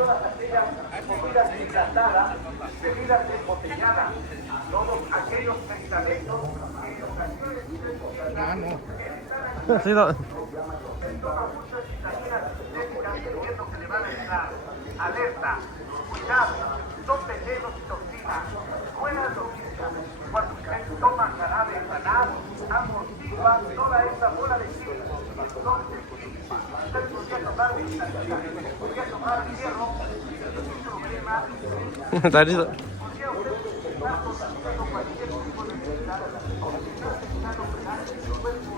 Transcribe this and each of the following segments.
todas aquellas comidas enlatadas, bebidas embotelladas, todos aquellos medicamentos que en ocasiones Sí, no. toma muchas vitaminas sintéticas creyendo que le van a ayudar. Alerta, cuidado, son venenos y toxinas. Buenas noticias, cuando usted toma jarabe sanado, amortigua toda esa bola de chile. Entonces, usted podría tomar vitamina, podría tomar hierro, sin problema, Está listo. podría usted estar consumiendo cualquier tipo de medicina, porque no está operar en el cuerpo.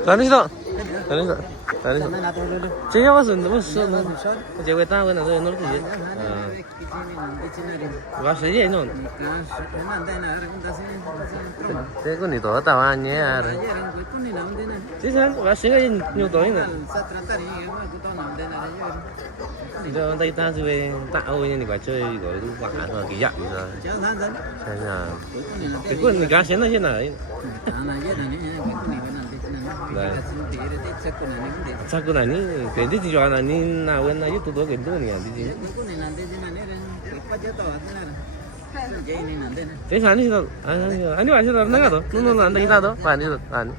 ¿Está listo? ¿Está listo? ¿Está listo? Sí, ya vas a llegar tarde, no te no te vas a ir, ¿no? Thế con đi tổ tao ăn nhé. Chứ sao? Bác sĩ cái nhiều tuổi nè. Cho tay ta về tạo như quả chơi gọi quả rồi cái dặn rồi. Xem nào. Cái con cá xén nó thế nào đấy? Đây. Chắc con này cái gì cho anh này nào bên này YouTube cái đó này gì? Thế sao anh anh anh anh nói đâu? Nó anh ta đâu? Anh đi anh.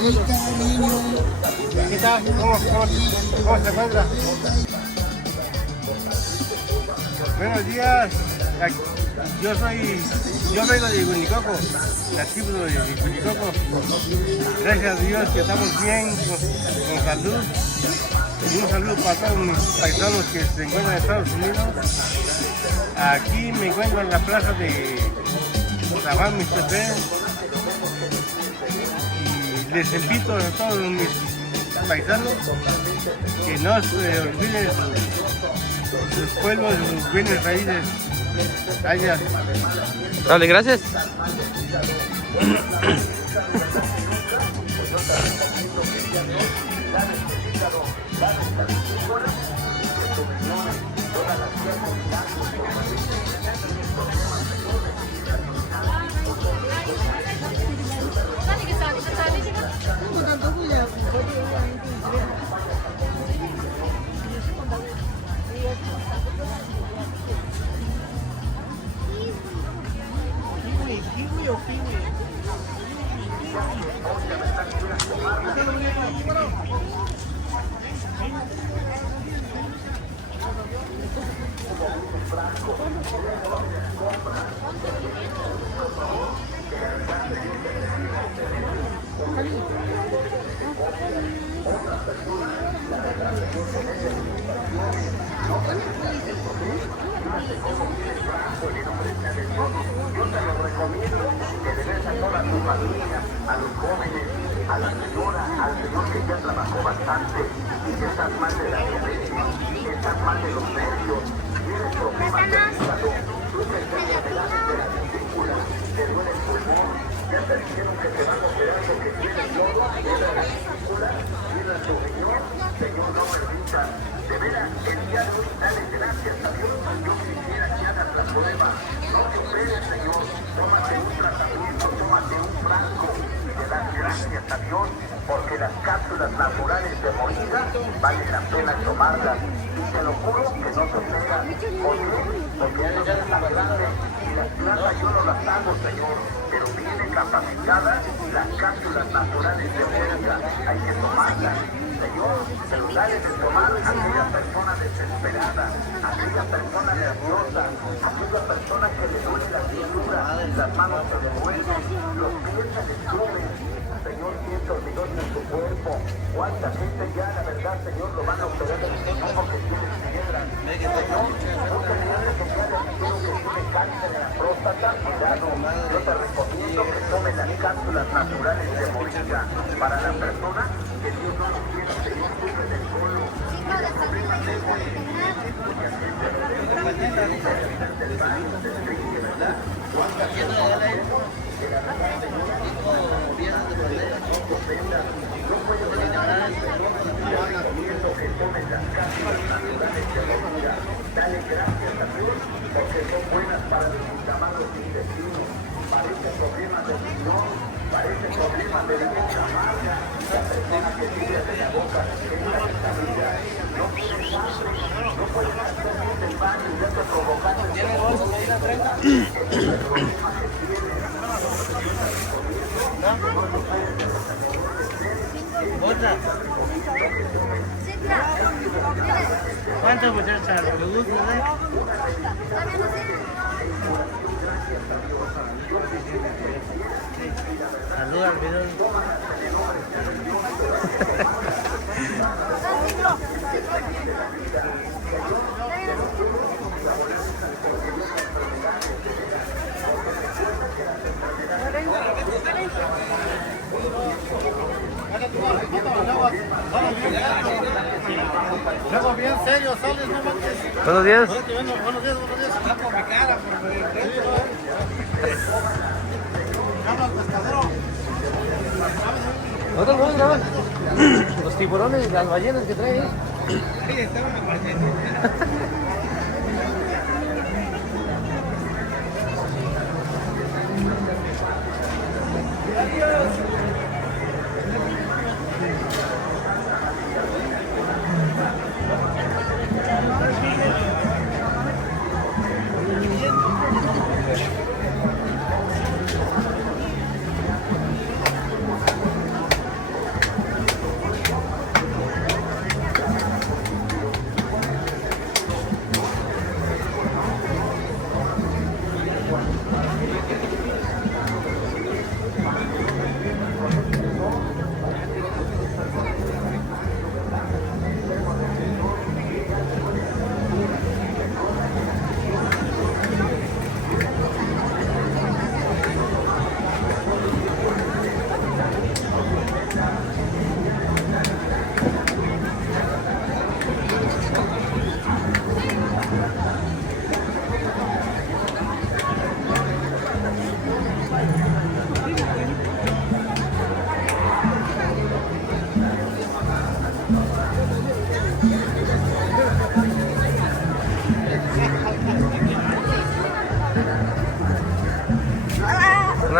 ¿Qué tal? ¿Cómo se encuentra? Buenos días. Yo vengo de Huinicoco, nativo de Huinicoco. Gracias a Dios que estamos bien, con salud. Y un saludo para todos mis paisanos que se encuentran en Estados Unidos. Aquí me encuentro en la plaza de San Juan Mixtepec. Y les invito a todos mis paisanos que no se olviden sus pueblos, sus bienes raíces. Gracias. Dale, gracias. Gracias a Dios, porque las cápsulas naturales de moringa vale la pena tomarlas. Y te lo juro que no se pegan. ¿Por qué? Porque ya está grande y las plantas yo no las hago, Señor, pero viene capacitada las cápsulas naturales de moringa. Hay que tomarlas, Señor, pero dale de tomar a aquella persona desesperada, a aquella persona nerviosa, a aquella persona que le duele la cintura, las manos se le duelen, los pies se le suben. Señor, siento hormigón en su cuerpo. ¿Cuánta gente ya, la verdad, Señor, lo van a operar del estómago que tiene piedras? Señor, mucha gente que ya le dijeron que tiene cáncer en la próstata. Cuidado, yo te recomiendo que tomes las cápsulas naturales de moringa para la persona que Dios no lo quiere, Señor, sufre del colon, tiene problemas de ¿cuánta gente que la verdad, Señor, no puede olvidar que tomen las cápsulas naturales de moringa. Dale gracias a Dios porque son buenas para los llamados intestinos, para este problema de riñón, para este problema de la boca amarga, la persona que vive de la boca seca, esta vida, no puede hacer bien del baño y ya te provocaron el problema que tiene. ¿Otra? ¿Cuántas muchachas le gustan? Saluda al video. Luego bien serio, sales, no manches. Buenos días. Buenos días. Está por mi cara, llama al pescadero. ¿Nosotros vamos a grabar? Los tiburones, las ballenas que trae. Ahí está una ballenita.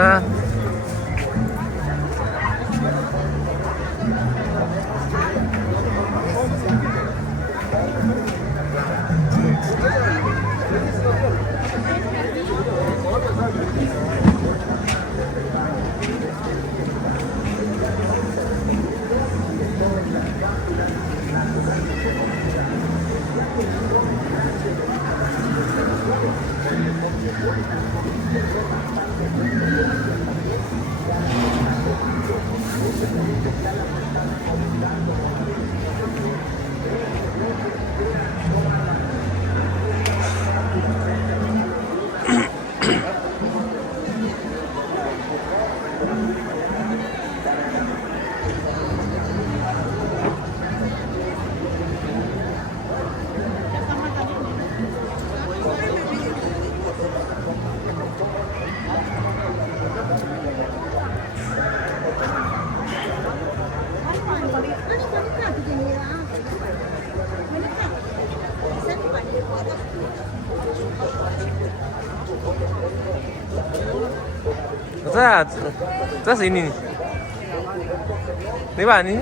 sana. Terus ini nih. Ini Pak, ini.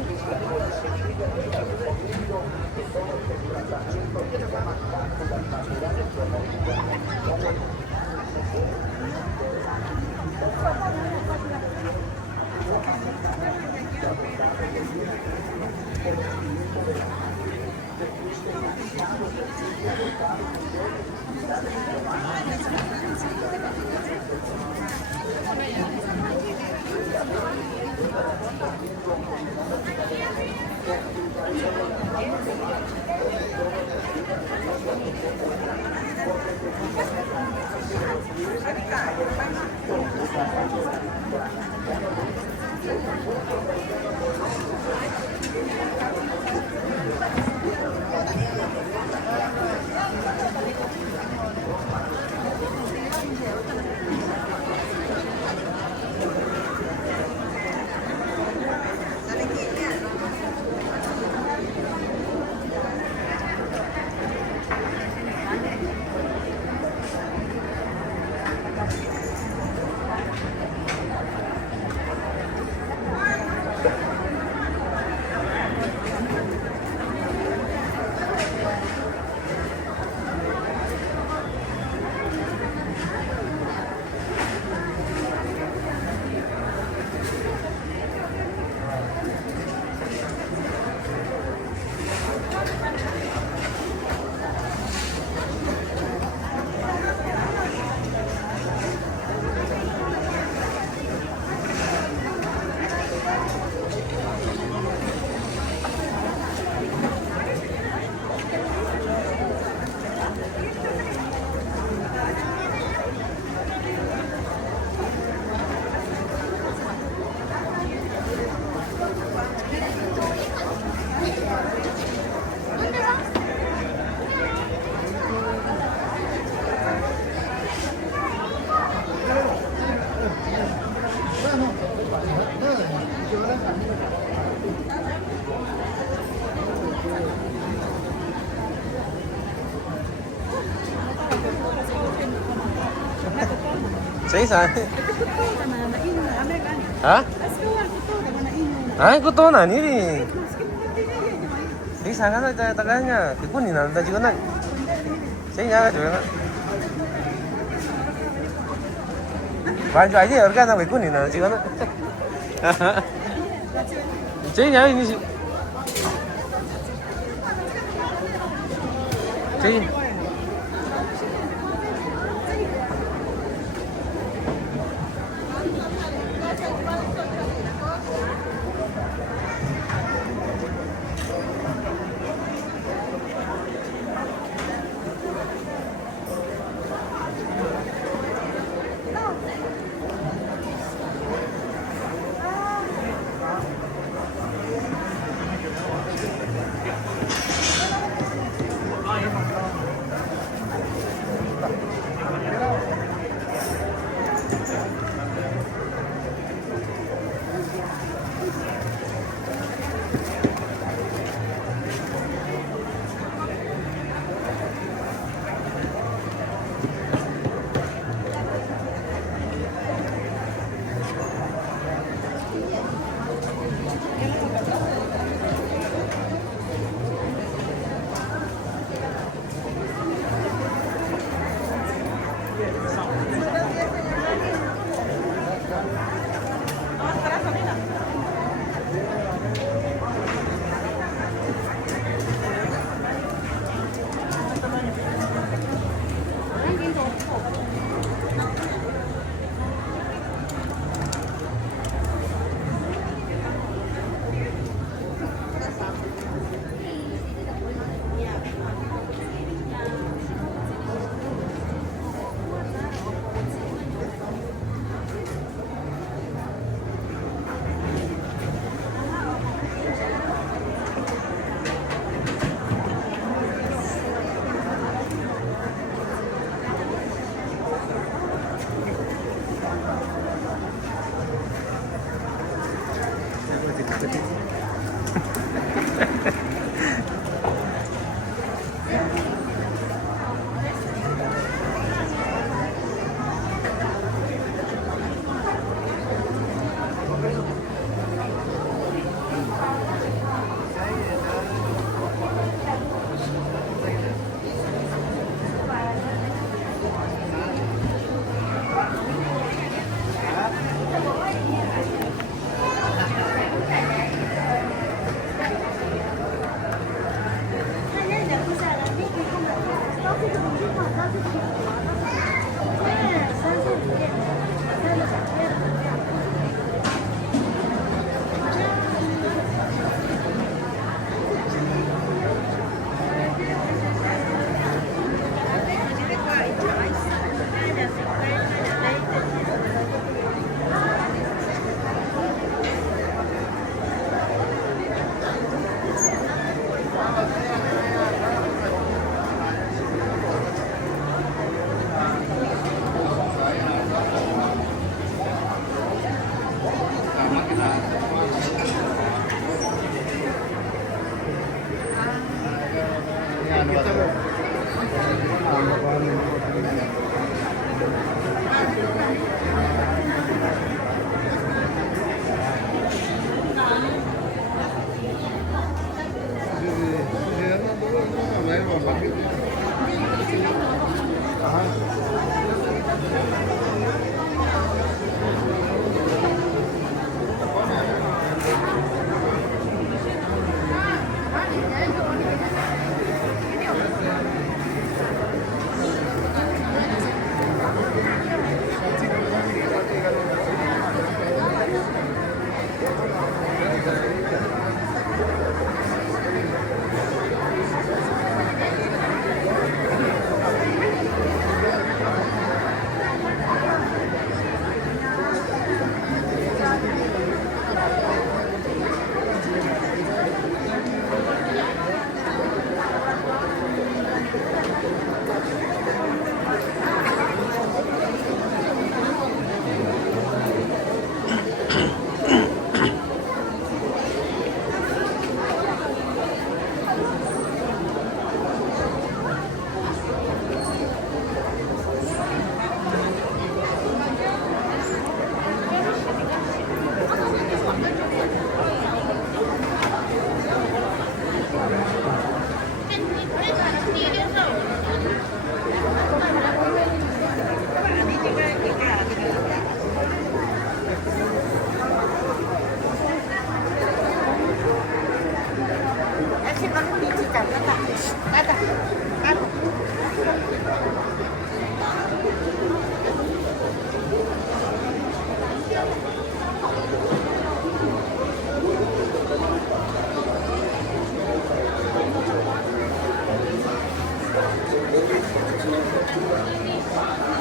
Say sa? Ha? Ay, kuto na ni. Say sa ka na taganya. Kikun ni na da jigo na. Say nya ka jigo na. Ban jai ji er ka na kikun ni na jigo na. Say nya ni si. Say.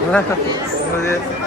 Muy bien.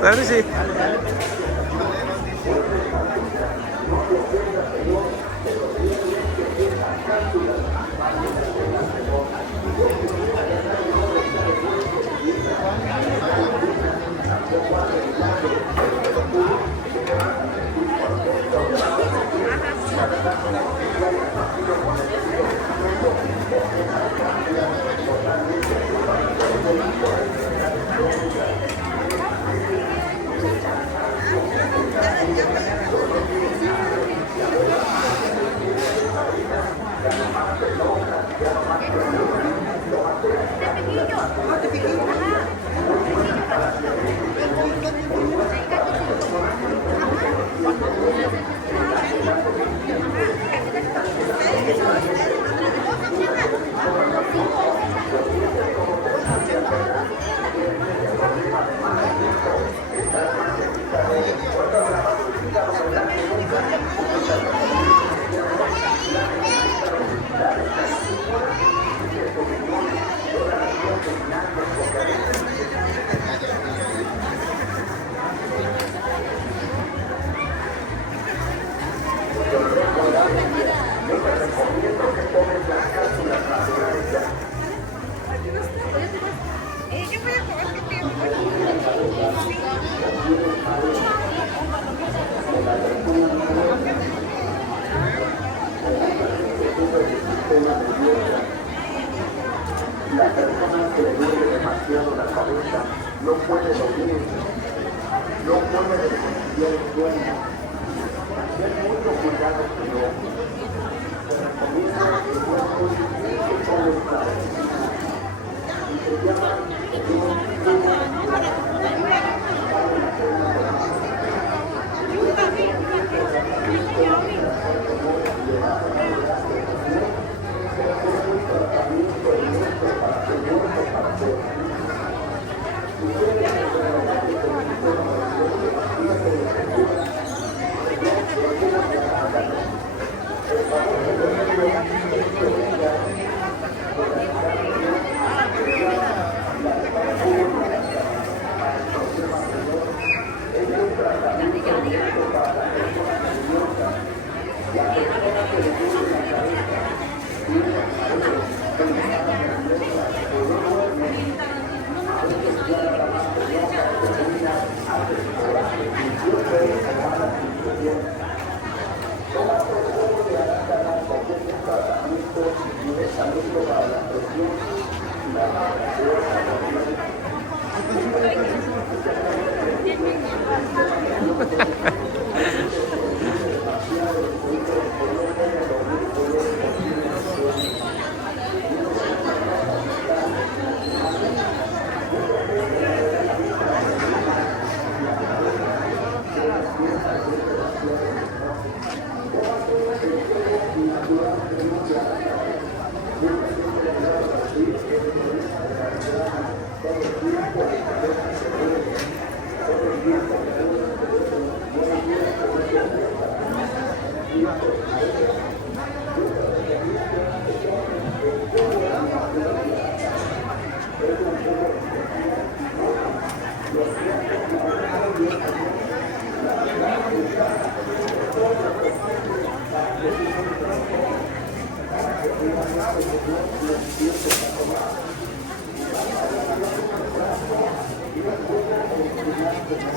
Claro, sí. La persona que le duele demasiado la cabeza no puede dormir, no puede desconfiar el sueño. Ten mucho cuidado, Señor. Se recomienda el cuerpo que todo está y se llama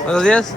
Buenos días.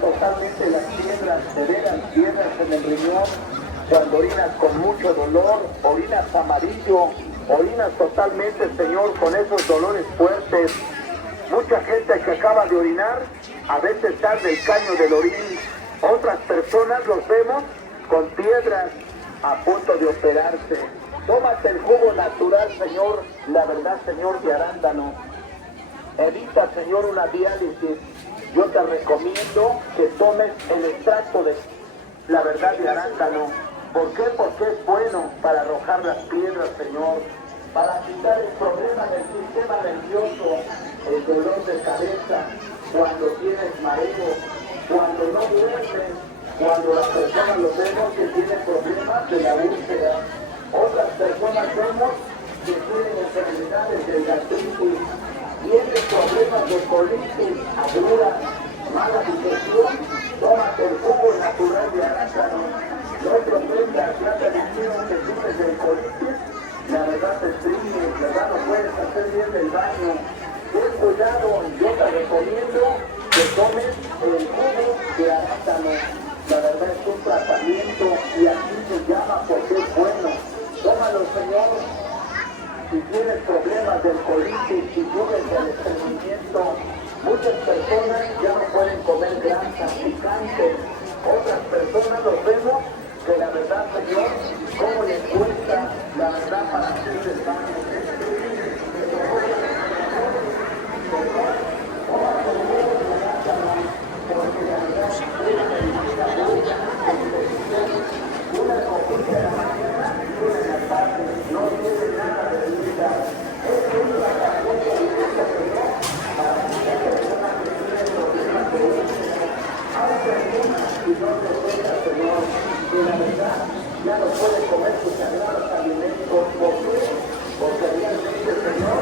Totalmente las piedras, severas piedras en el riñón, cuando orinas con mucho dolor, orinas amarillo, orinas totalmente, Señor, con esos dolores fuertes. Mucha gente que acaba de orinar, a veces sale del caño del orín. Otras personas los vemos con piedras a punto de operarse. Tómate el jugo natural, Señor, la verdad, Señor, de arándano. Evita, Señor, una diálisis. Yo te recomiendo que tomes el extracto de la verdad de arándano. ¿Por qué? Porque es bueno para arrojar las piedras, Señor, para quitar el problema del sistema nervioso, el dolor de cabeza, cuando tienes mareo, cuando no duermes, cuando las personas lo vemos que tienen problemas de la úlcera. Otras personas vemos que tienen enfermedades de gastritis, tienen problemas de colitis aguda, mala digestión. Tómate el jugo natural de arándano. No protejas, ya te dijeron que tienes el colitis, la verdad te estreñes, la verdad no puedes hacer bien el baño. Ten cuidado, yo te recomiendo que tomes el jugo de arándano. La verdad es un tratamiento y así se llama porque es bueno. Tómalo, Señor. Si tienes problemas del colitis, si tienes el estreñimiento, muchas personas ya no pueden comer grasa picante. Otras personas los vemos que la verdad, Señor, cómo les cuesta la verdad para hacer el baño. Una copita de la mañana y una en la tarde, no tiene nada de vida. Es un tratamiento directo, Señor, para aquellas personas que tienen problemas de úlcera. Hay personas que no se cuentan, Señor, que la verdad ya no pueden comer sus sagrados alimentos. ¿Por qué? Porque realmente, Señor,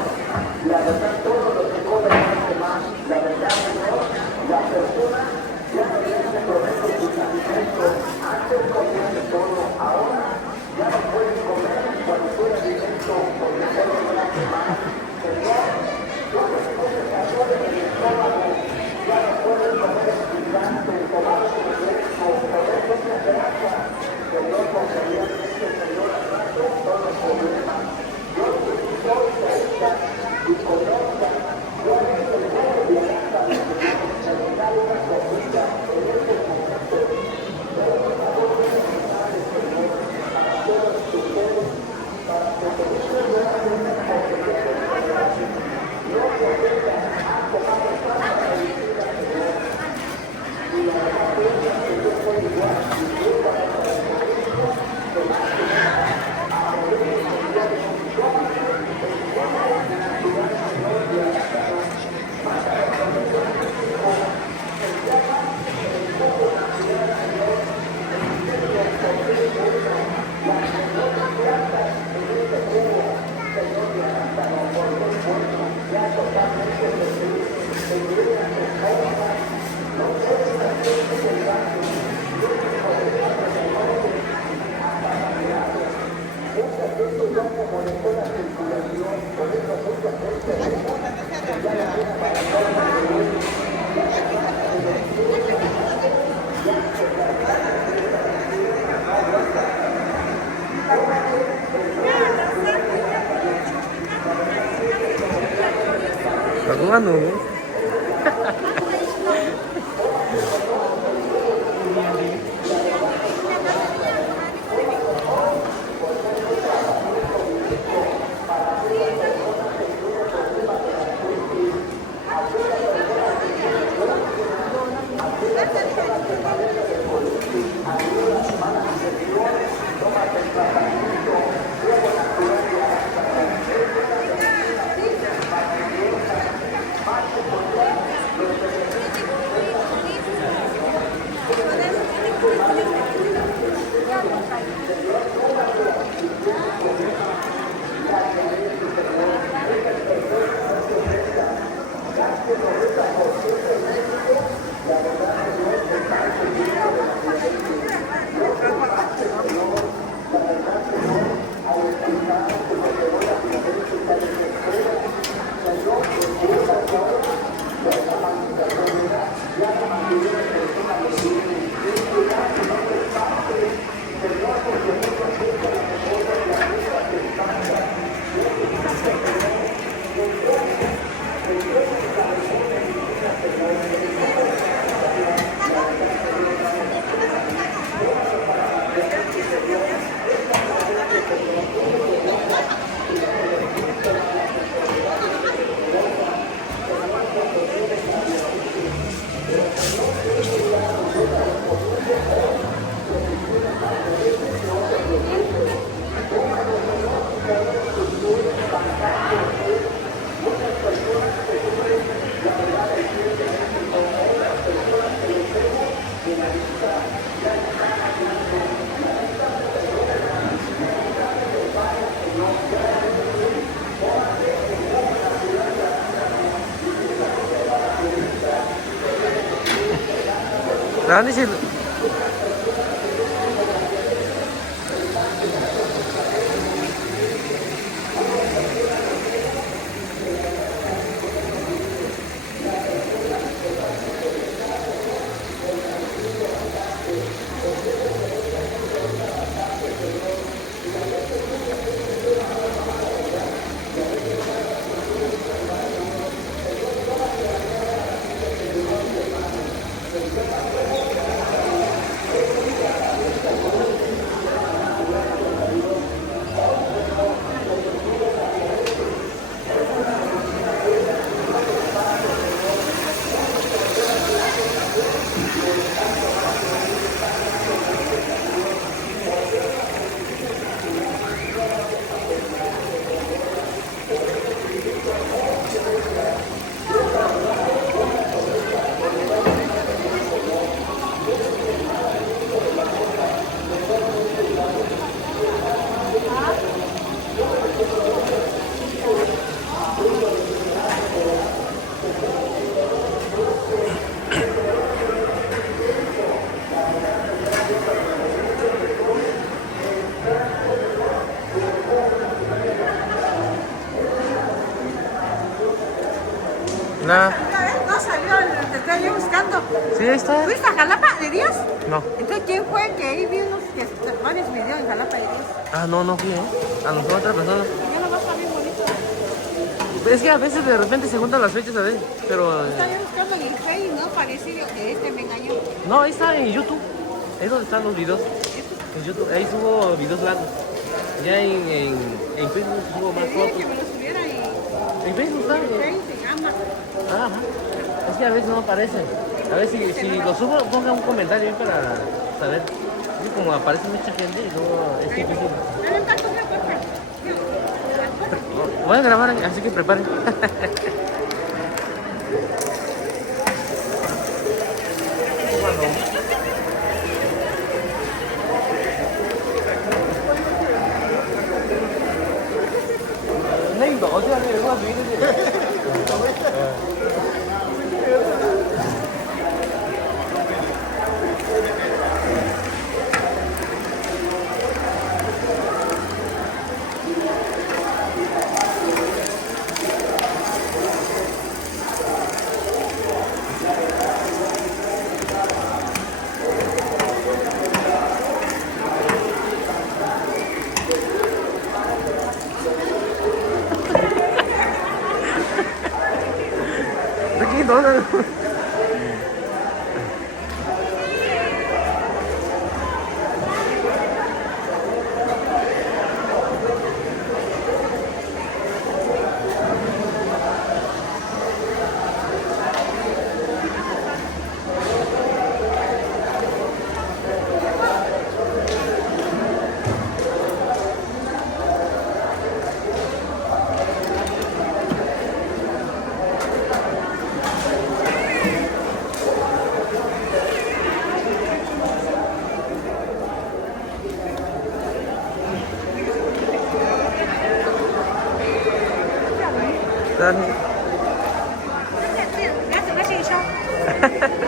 la verdad todo lo que comen hace más. La verdad, Señor, la persona ya no tiene comer sus alimentos. Antes comían de todo, ahora ya no pueden comer cualquier alimento porque todo lo hace más. Señor, yo les puse calor en el estómago, ya no pueden comer picante, tomar refresco, comer mucha grasa. Señor, porque realmente, Señor, al rato son los problemas. Yo les invito ahorita y conozcan cuál es el juego de arándano que se da una cosita en este momento. Pero por favor, quiero invitarles, Señor, a todos ustedes para que ustedes realmente porque no se vengan a tomar tanta medicina, Señor. Y la verdad piensa que yo soy igual, y yo para el colegio, que más que nada, a poder estudiar en un tómate el juego natural, Señor, de arándano. Más a la familia de México, se llama el juego natural, Señor. Aku anu. Más Dan dice. Nah. No salió, te estoy yo buscando. Sí, ahí está. ¿Fuiste a Jalapa de Díaz? No. Entonces, ¿quién fue que ahí vi unos varios videos en Jalapa de Díaz? Ah, no, no fui, A lo mejor otra persona. Ya no va a estar bien bonito. Es que a veces de repente se juntan las fechas, a ver, pero... Estaba yo buscando en el Face y no parece que me engañó. No, ahí está en YouTube. Ahí es donde están los videos. En YouTube, ahí subo videos largos. Ya en Facebook subo más Te dije fotos. que me lo subiera En Facebook está. en Face, en Ama. Ajá. Es que a veces no aparecen. A ver si lo subo, ponga un comentario ahí para saber. Es que como aparece mucha gente y luego es difícil. Dale un cartón de porfa. Voy a grabar, así que preparen. Lên đổ chưa thì đúng không? Cái đó là Dan Ya se me ha hecho.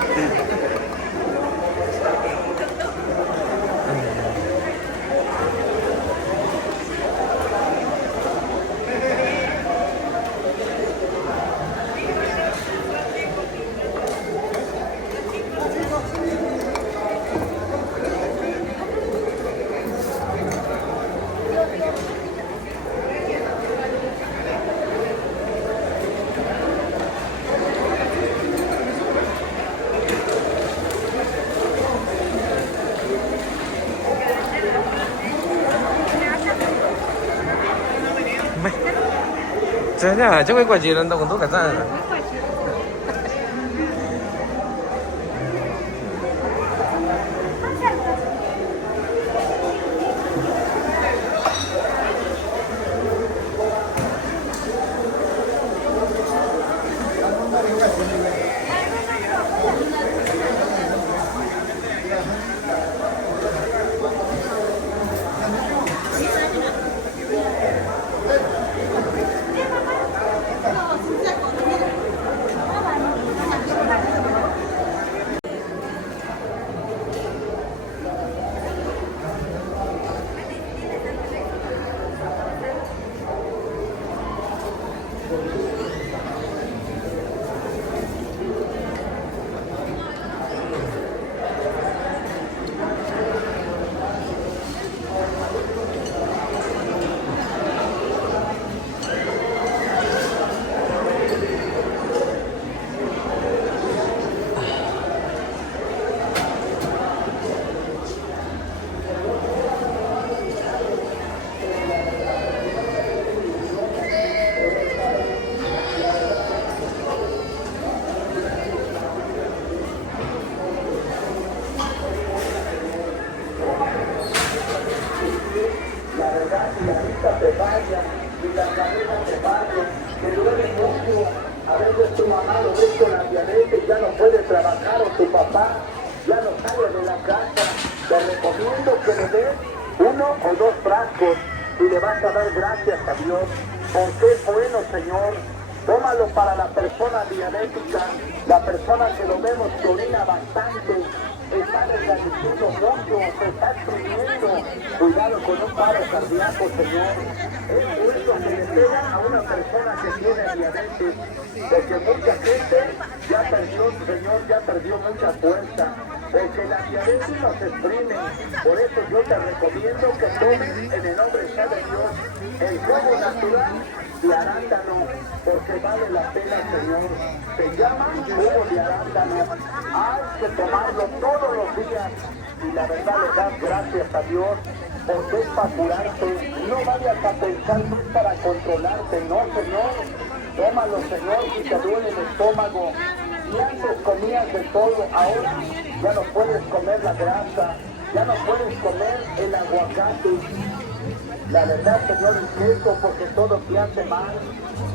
전혀 저거 입고 지른다고 누가 다 y las cadenas de barrio, que duele mucho. A veces tu mamá lo ve con la diabetes y ya no puede trabajar, o tu papá ya no sale de la casa. Te recomiendo que le des 1 o 2 frascos y le vas a dar gracias a Dios, porque es bueno, Señor. Tómalo para la persona diabética, la persona que lo vemos que orina bastante, está desvaneciendo mucho, se está exprimiendo. Cuidado con un paro cardíaco, Señor. Es bueno que le pega a una persona que tiene diabetes, porque mucha gente ya perdió, Señor, ya perdió mucha fuerza, porque la diabetes nos exprime. Por eso yo te recomiendo que tomes en el nombre de Dios el jugo natural de arándano, porque vale la pena, Señor. Se llama jugo de arándano. Hay que tomarlo todos los días y la verdad le das gracias a Dios, porque es para curarte. No vayas a pensar que es para controlarte, no, Señor. Tómalo, Señor, si te duele el estómago. Y antes comías de todo, ahora ya no puedes comer la grasa, ya no puedes comer el aguacate. La verdad, Señor, es eso, porque todo te hace mal.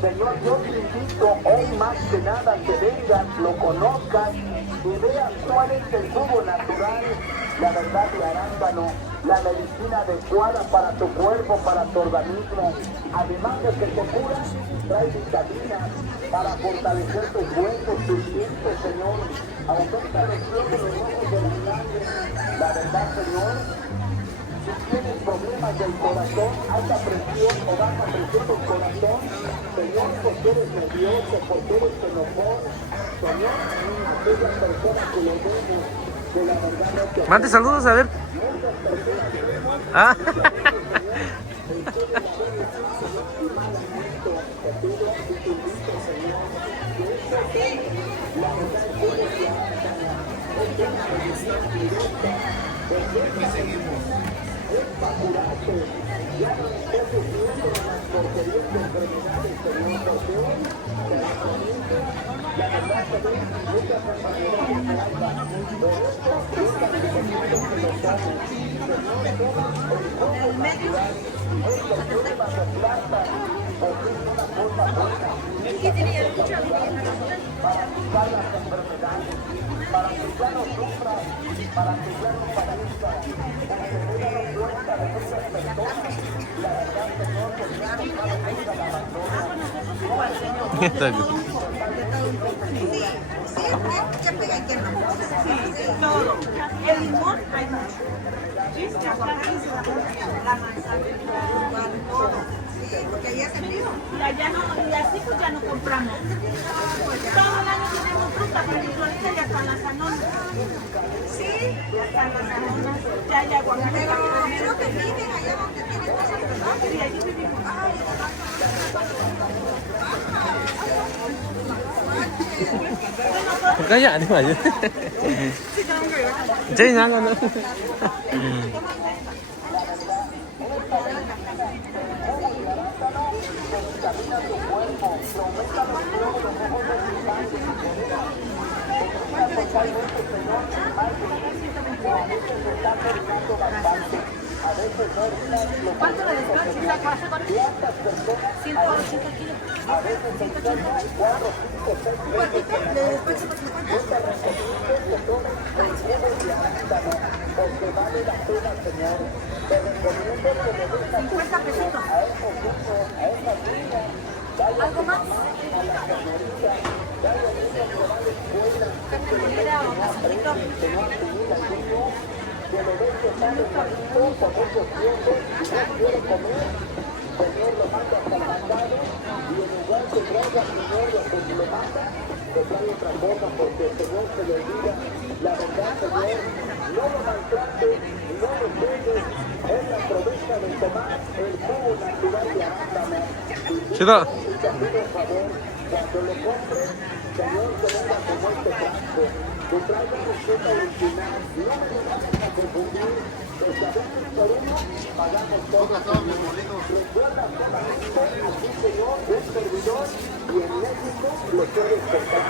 Señor, yo te invito hoy más que nada que vengas, lo conozcas y veas cuál es el jugo natural, la verdad de arándano, la medicina adecuada para tu cuerpo, para tu organismo. Además de que te cura, trae vitaminas para fortalecer tus huesos, tus dientes, Señor. Aumenta los glóbulos rojos de la sangre. La verdad, Señor, si tienes problemas del corazón, alta presión o baja presión del corazón, Señor, porque eres nervioso, porque eres enojón, Señor, aquellas personas que lo vemos, que la verdad no te... Mande saludos, a ver. Ah. Para que ya no sufras, para que ya no padezcas, porque me he dado cuenta de muchas personas, la verdad, Señor, que ya no saben nunca la Todo. El limón hay mucho. El aguacate se va a comprar. La manzana, todo. Sí, porque allá hace frío. Y allá no, y así pues ya no compramos. Todo el año tenemos fruta, pero ahorita ya están las canonas. Sí, ya están las canonas. Ya hay aguacate. Pero creo que viven allá donde tienen cosas, ¿verdad? Sí, allí vivimos. Kaya di ba yun? Jay na ano. ¿Cuánto le despacho? ¿Cuántas personas? 180 kilos. A veces 180. ¿Un cuartito de despacho por 50 pesitos. ¿Algo más? Mira, un pastelito. Señor, lo manda hasta el mandado y en lugar que traiga, Señor, lo que le manda, que trae otra cosa, porque el Señor se le olvida. La verdad, Señor, no lo maltrates, no lo pegues, es la promesa de tomar el jugo natural de arándano. Chido. Y te pido un favor, cuando lo compres, Señor, que venga como este frasco, que traiga receta original, no me lo vayas a confundir, pues a veces por uno pagamos todo. Recuerda solamente aquí, Señor, un servidor, y en México lo puedes comprar.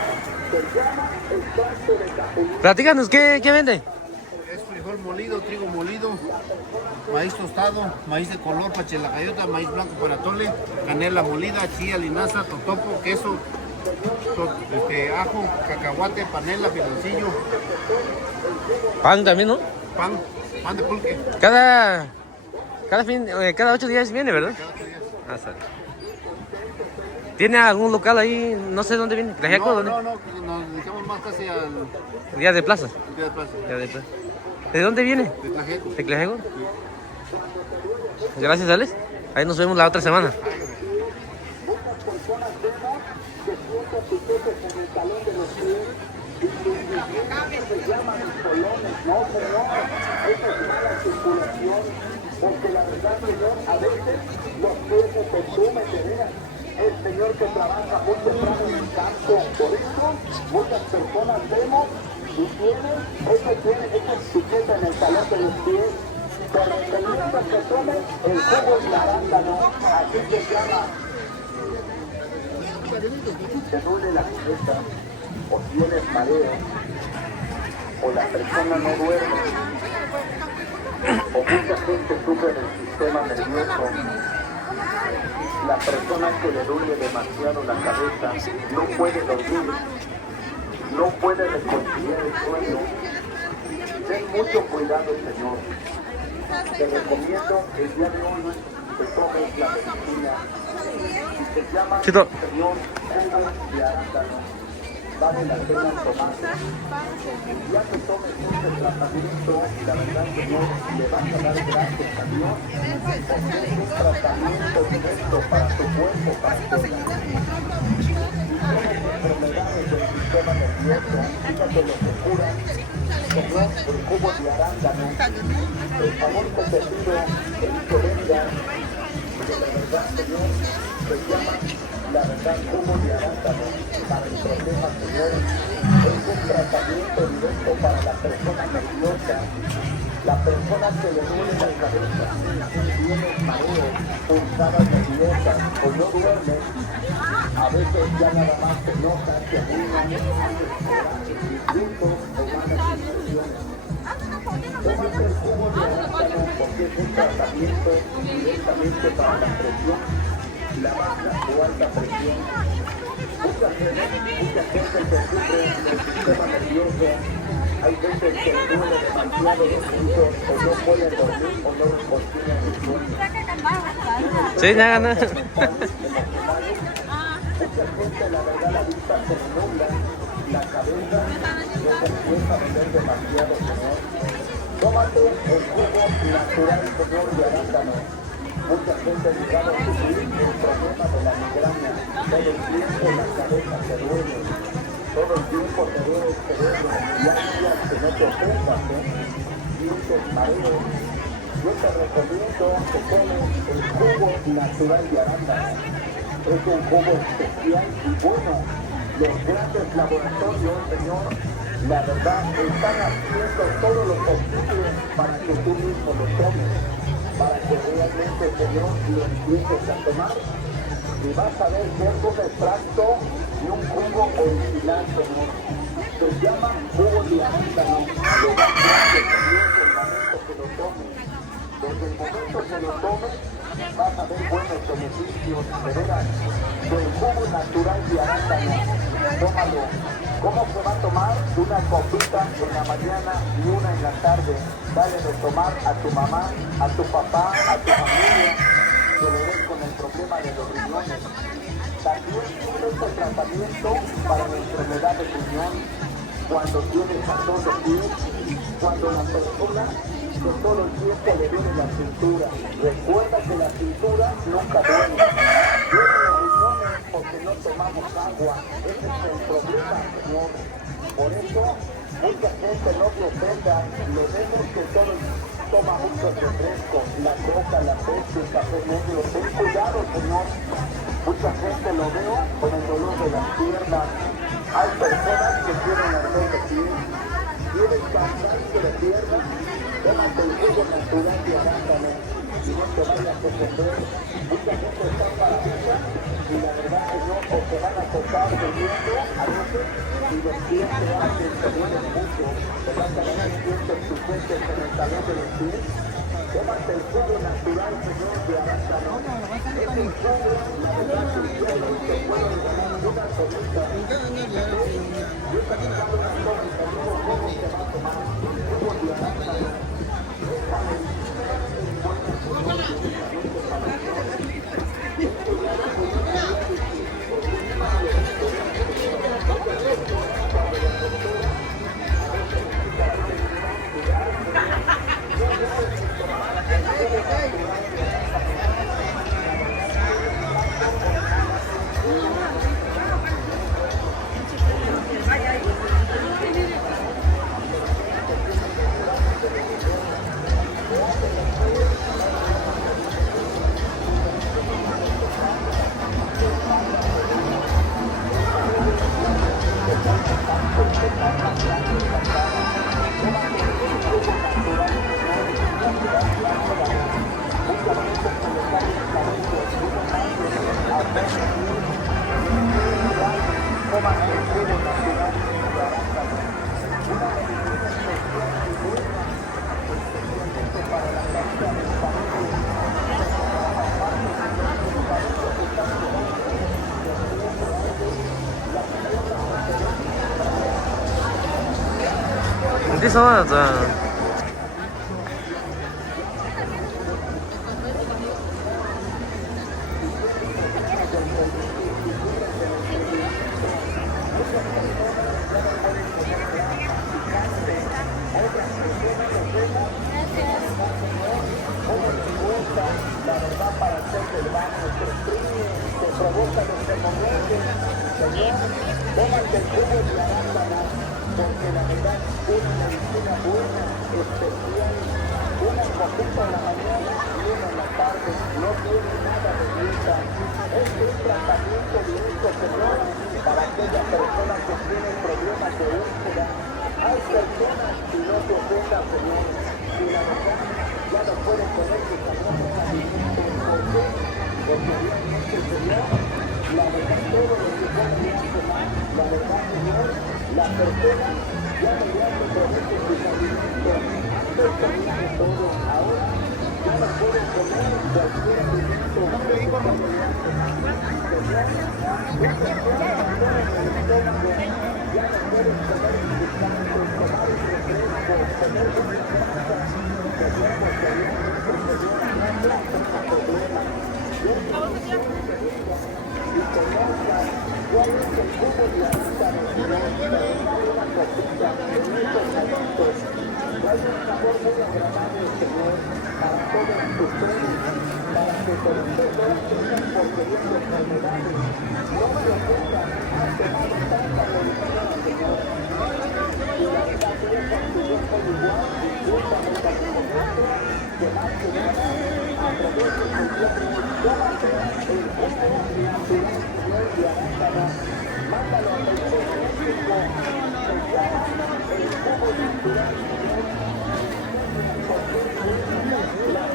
Se llama extracto de capulina. Platícanos, ¿qué vende? Es frijol molido, trigo molido, maíz tostado, maíz de color para chelacayota, maíz blanco para atole, canela molida, chía, linaza, totopo, queso, ajo, cacahuate, panela, piloncillo, Pan también, ¿no? pan de pulque. Cada 8 días viene, ¿verdad? Ah, sale. ¿Tiene algún local ahí? No sé dónde viene. ¿Tlaxiaco? ¿Dónde? No, nos dedicamos más casi al Día de plaza. día de plaza. Día de plaza. ¿De dónde viene? De Tlaxiaco. ¿De Tlaxiaco? Gracias, Alex. Ahí nos vemos la otra semana. Porque la verdad, Señor, a veces los pies se consumen de veras. El Señor que trabaja muy temprano en el campo. Por eso, muchas personas vemos y tienen esa etiqueta en el talón de los pies. Cuando comienzan que tomen el jugo de arándano, así se llama. Te duele la cabeza, o tienes mareo, o la persona no duerme, o mucha gente sufre del sistema nervioso. La persona que le duele demasiado la cabeza no puede dormir, no puede reconciliar el sueño. Ten mucho cuidado, Señor. Te recomiendo el día de hoy que tomes la medicina y se llama, Chito. Señor, jugo de arándano. Vale la pena tomarlo. Ya que tomes este tratamiento, la verdad, Señor, le vas a dar gracias a Dios, porque es un tratamiento directo para tu cuerpo, para tu vida. Y todas las enfermedades del sistema nervioso, fíjate lo que curan, Señor, el jugo de arándano. El favor que te pido es que venga, que la verdad, Señor, se llama la verdad jugo de arándano para el problema, Señor. Es un tratamiento directo para la persona nerviosa, la persona que le duele la cabeza, tiene mareo, pulsadas nerviosas o no duerme. A veces ya nada más se enoja, se anima, hace corajes, disgustos o malas impresiones. Tómate el jugo de arándano porque es un tratamiento directamente para la presión, la baja o alta presión. Mucha gente que sufre del sistema nervioso, hay veces que le duele demasiado los oídos o no pueden dormir o no concilian el sueño. Sí, nada, nada. Mucha gente, la verdad, la vista se nubla, la cabeza no se empieza a doler demasiado, Señor. Tómate el jugo natural, Señor, de arándano. Mucha gente ligada a sufrir el problema de la migraña. Todo el tiempo la cabeza te duele. Todo el tiempo te duele el cerebro. Y hay días que no te ofendas, sientes mareo. Yo te recomiendo que tomes el jugo natural de arándano. Es un jugo especial y bueno. Los grandes laboratorios, Señor, la verdad, están haciendo todo lo posible para que tú mismo lo tomes, para que realmente, Señor, lo empieces a tomar. Y vas a ver que es un extracto y un jugo original, Señor. Se llama jugo de arándano. Le das gracias a Dios el momento que lo tomes. Desde el momento que lo tomes, vas a ver buenos beneficios, de veras, del jugo natural de arándano. Tómalo. ¿Cómo se va a tomar? Una copita en la mañana y una en la tarde. Dale de tomar a tu mamá, a tu papá, a tu familia, que le den con el problema de los riñones. También sirve este tratamiento para la enfermedad de riñón, cuando tienes ardor de pies, cuando la persona que todo el tiempo le duele la cintura. Recuerda que la cintura nunca duele. Duele los riñones porque no tomamos agua. Ese es el problema, Señor. Por eso, mucha gente no se ofenda. Le vemos que todo toma muchos refrescos, la coca, la Pepsi, el café negro. Ten cuidado, Señor. Mucha gente lo veo con el dolor de las piernas. Hay personas que tienen ardor de pies, tienen cansancio de piernas. Tómate el jugo natural de arándano. se vaya a defender. Mucha gente está maravilla y la verdad que no, o se van a tocar bebiendo a veces y los pies se hacen, se duelen mucho, se van a ganar sientes tus fuentes en el talón de los pies. Tómate el jugo natural, señor, de arándano. Es el jugo, la verdad que ustedes se pueden ganar una solita. Yo también hago una tónica, digo, ¿cómo se va a tomar? Jugo de arándano. 어디서 하자. La verdad para hacer del baño te exprime, te provoca descomodarte, Señor, tómate el jugo de arándano, porque la verdad una medicina buena, especial, una cosita en la mañana y una en la tarde, no tiene nada de dieta, es un tratamiento directo, Señor, para aquellas personas que tienen problemas de úlcera. Hay personas que no te ofendan, Señor, y la verdad ya no pueden comer sus alimentos. ¿Por qué? Porque realmente, Señor, la verdad todo lo que come le hace mal. La verdad, Señor, la persona ya no le hace provecho sus alimentos. Antes comían de todo, ahora ya no pueden comer cualquier alimento. Porque le hace mal. Señor, una persona en el estómago ya no pueden comer descanso, tomar un refresco, comer una grasa. Señor, porque realmente, Señor, no hay problema. Yo y conozca cuál es el jugo de arándano, Señor, para darle una cosita en estos momentos. Hay un sabor muy agradable, Señor, para todos ustedes, para que sobre todo tengan porquerías de enfermedades. No me lo ofendan, han tomado tanta medicina, Señor. Y la verdad que yo soy igual, discúlpame también con esto, que más que nada, aprovecho el tiempo, tómate el jugo natural, Señor, de arándano, mándalo a pedir en México, se llama el jugo natural, Señor, porque la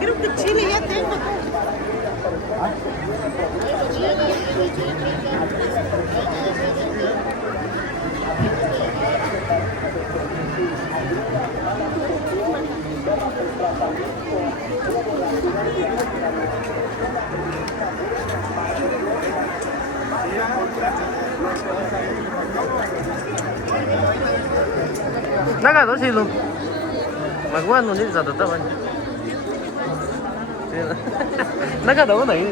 Creo que chile ya tengo. 나가 너시로 magwan nun din sa tatapan. 中どこない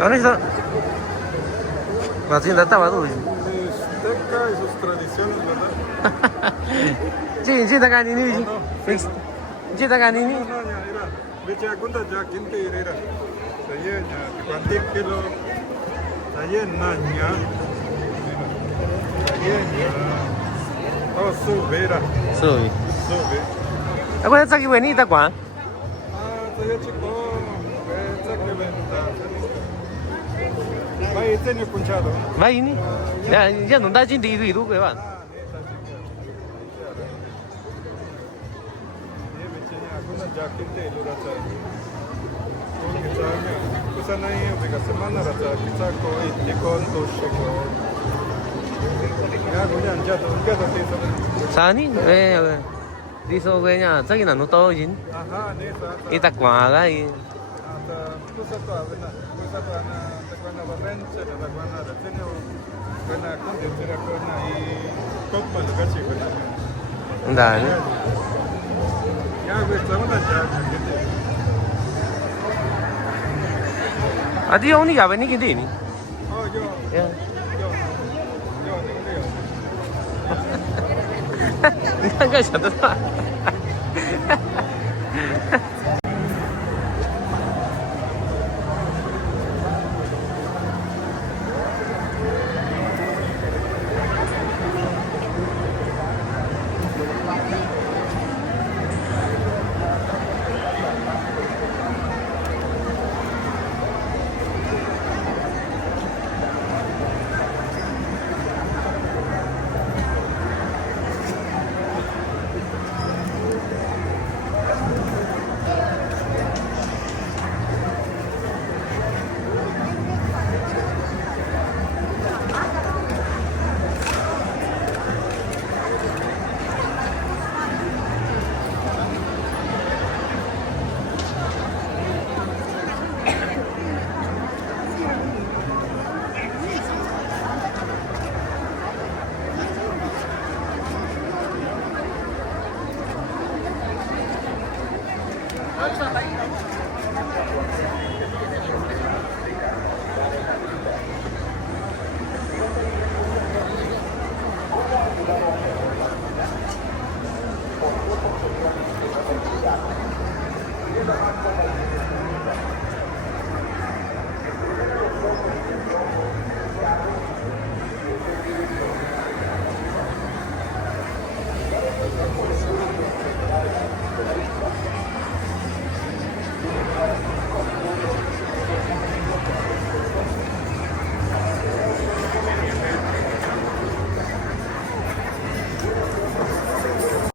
¿Dónde está? Martín, ¿dónde estaba tú? Azteca y sus tradiciones, ¿verdad? Sí, sí, está acá, Nini. Sí, está acá, Nini. No, ya, mira. Bicha, cuenta ya, ¿quién te dirá? Sayenya, Ticuantíquilo, Sayenaña, Sayenya, oh, Subera, Sube. Sube. ¿Acuerdas de aquí buenita, Juan? Saya chico, exactamente. Vai, tenho punchado. Va, Nini. Ya no está sin ti, tú, ¿qué va? Sani, diso kayaknya, saya nggak tahu jin. Kita kuaga ini. Enggak, ini. Adi yang ini apa ini gini? Oh, yo. Ya. Enggak satu tak.